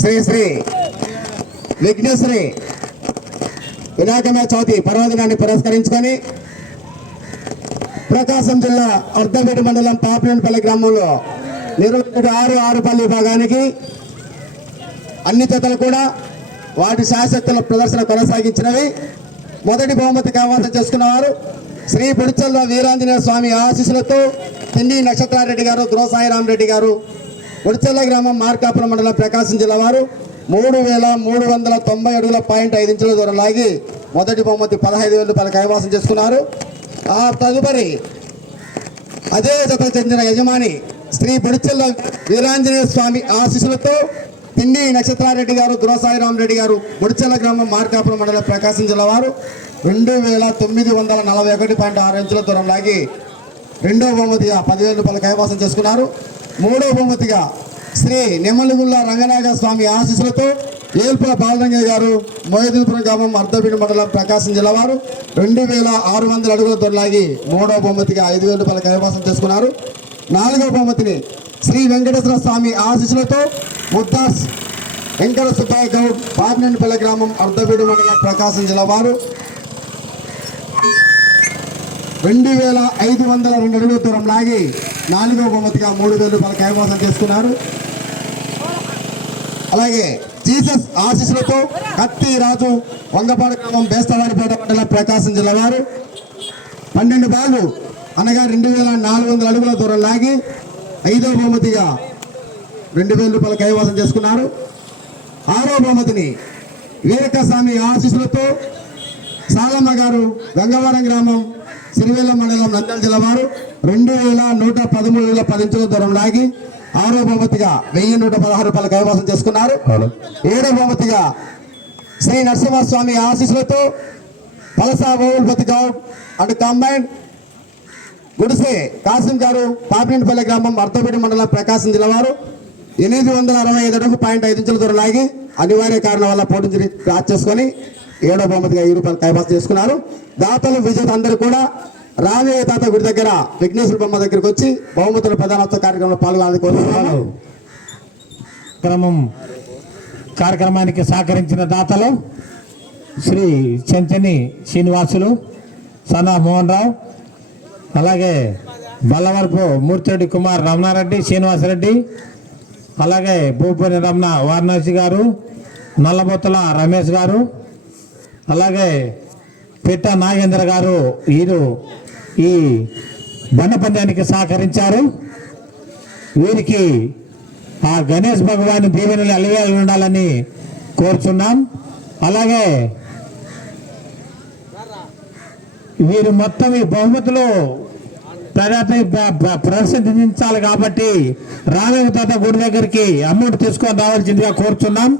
శ్రీ శ్రీ విఘ్నేశ్వరి వినాయకమే చవితి పర్వదినాన్ని పురస్కరించుకొని ప్రకాశం జిల్లా అర్ధవీడి మండలం పాపినేనిపల్లి గ్రామంలో నిర్వహించిన ఆరు ఆరుపల్లి విభాగానికి అన్ని జతలు కూడా వాటి శాశక్తుల ప్రదర్శన కొనసాగించినవి. మొదటి బహుమతి కైవసం చేసుకున్నవారు శ్రీ పుడిచల్ల వీరాంజనేయ స్వామి ఆశీస్సులతో తిండి నక్షత్రారెడ్డి గారు ద్రోసాయిరామరెడ్డి రెడ్డి గారు పుడిచల్ల గ్రామం మార్కాపురం మండలం ప్రకాశం జిల్లా వారు మూడు వేల మూడు వందల తొంభై అడుగుల పాయింట్ ఐదు ఇంచుల దూరం లాగి మొదటి బహుమతి పదహైదు వేల రూపాయలు కైవాసం చేసుకున్నారు. ఆ తదుపరి అదే జత చెందిన యజమాని శ్రీ బుడిచెల్ల వీరాంజనేయ స్వామి ఆశీస్సులతో తిండి నక్షత్రారెడ్డి గారు దురసాయిరామ్ రెడ్డి గారు బుడిచెల్ల గ్రామం మార్కాపురం మండలం ప్రకాశం జిల్లా వారు రెండు వేల తొమ్మిది వందల నలభై ఒకటి పాయింట్ ఆరు ఇంచుల దూరం లాగి రెండో బహుమతిగా పదివేల రూపాయలు కైవాసం చేసుకున్నారు. మూడో బహుమతిగా శ్రీ నిమ్మలగుళ్ళ రంగనాథ స్వామి ఆశీస్సులతో ఏల్ప బాలరంగయ్య గారు మోయదీపురం గ్రామం అర్ధబీడి మండలం ప్రకాశం జిల్లా వారు రెండు వేల ఆరు వందల అడుగుల దొరలాగి మూడో బహుమతిగా ఐదు వేల రూపాయల కైవాసం చేసుకున్నారు. నాలుగో బహుమతిని శ్రీ వెంకటేశ్వర స్వామి ఆశీస్సులతో ముద్దాస్ వెంకట సుబ్బాయ్ గౌడ్ పాపినేనిపల్లి గ్రామం అర్ధబీడి మండలం ప్రకాశం జిల్లా వారు రెండు వేల ఐదు వందల రెండు అడుగుల దూరం లాగి నాలుగో బహుమతిగా మూడు వేల రూపాయల కైవాసం చేసుకున్నారు. అలాగే జీసస్ ఆశీస్సులతో కత్తి రాజు వంగపాడు గ్రామం బేస్తవారిపేట మండల ప్రకాశం జిల్లా వారు. పన్నెండు బాలు అనగా రెండు వేల నాలుగు వందల అడుగుల దూరం లాగి ఐదో బహుమతిగా రెండు వేల రూపాయలు కైవాసం చేసుకున్నారు. ఆరో బహుమతిని వీరకస్వామి ఆశీస్సులతో సాలమ్మ గారు గంగవరం గ్రామం సిరివెల్ల మండలం నంద్యాల జిల్లా వారు రెండు వేల నూట పదమూడు వేల పదించుల దూరం లాగి ఆరో బహుమతిగా వెయ్యి నూట పదహారు రూపాయల కైవాసం చేసుకున్నారు. ఏడో బహుమతిగా శ్రీ నరసింహస్వామి ఆశీస్సులతో పలసా బహుళపతి గౌడ్ అండ్ కంబైన్ గుడిసే కాసిం గారు పాపినేనిపల్లి గ్రామం అర్ధపేట మండలం ప్రకాశం జిల్లా వారు ఎనిమిది వందల అరవై ఐదు అడుగు పాయింట్ ఐదు ఇంచుల దూరం లాగి అనివార్య కారణం వల్ల పోటీ చేసుకొని ఏడో బహుమతిగా ఈ రూపాయలు కైపాస్ చేసుకున్నారు. దాతలు విజేత అందరూ కూడా రామయ్య తాత గుడి దగ్గర విఘ్నేశ్వర బొమ్మ దగ్గరికి వచ్చి బహుమతుల ప్రధానోత్సవ కార్యక్రమంలో పాల్గొనాలని కోరుతున్నాను క్రమం కార్యక్రమానికి సహకరించిన దాతలు శ్రీ చెంచని శ్రీనివాసులు సనా మోహన్ రావు అలాగే బల్లవరపు మూర్తిరెడ్డి కుమార్ రమణారెడ్డి శ్రీనివాసరెడ్డి అలాగే భూపని రమణ వారణాసి గారు నల్లబొత్తల రమేష్ గారు అలాగే పిట్ట నాగేంద్ర గారు వీరు ఈ బండ పందానికి సహకరించారు. వీరికి ఆ గణేష్ భగవాన్ దీవెనలు అలివేలు ఉండాలని కోరుచున్నాం. అలాగే వీరు మొత్తం ఈ బహుమతులు ప్రదర్శించాలి కాబట్టి రాఘవ తాత గుడి దగ్గరికి అమౌంట్ తీసుకొని రావాల్సిందిగా కోరుచున్నాం.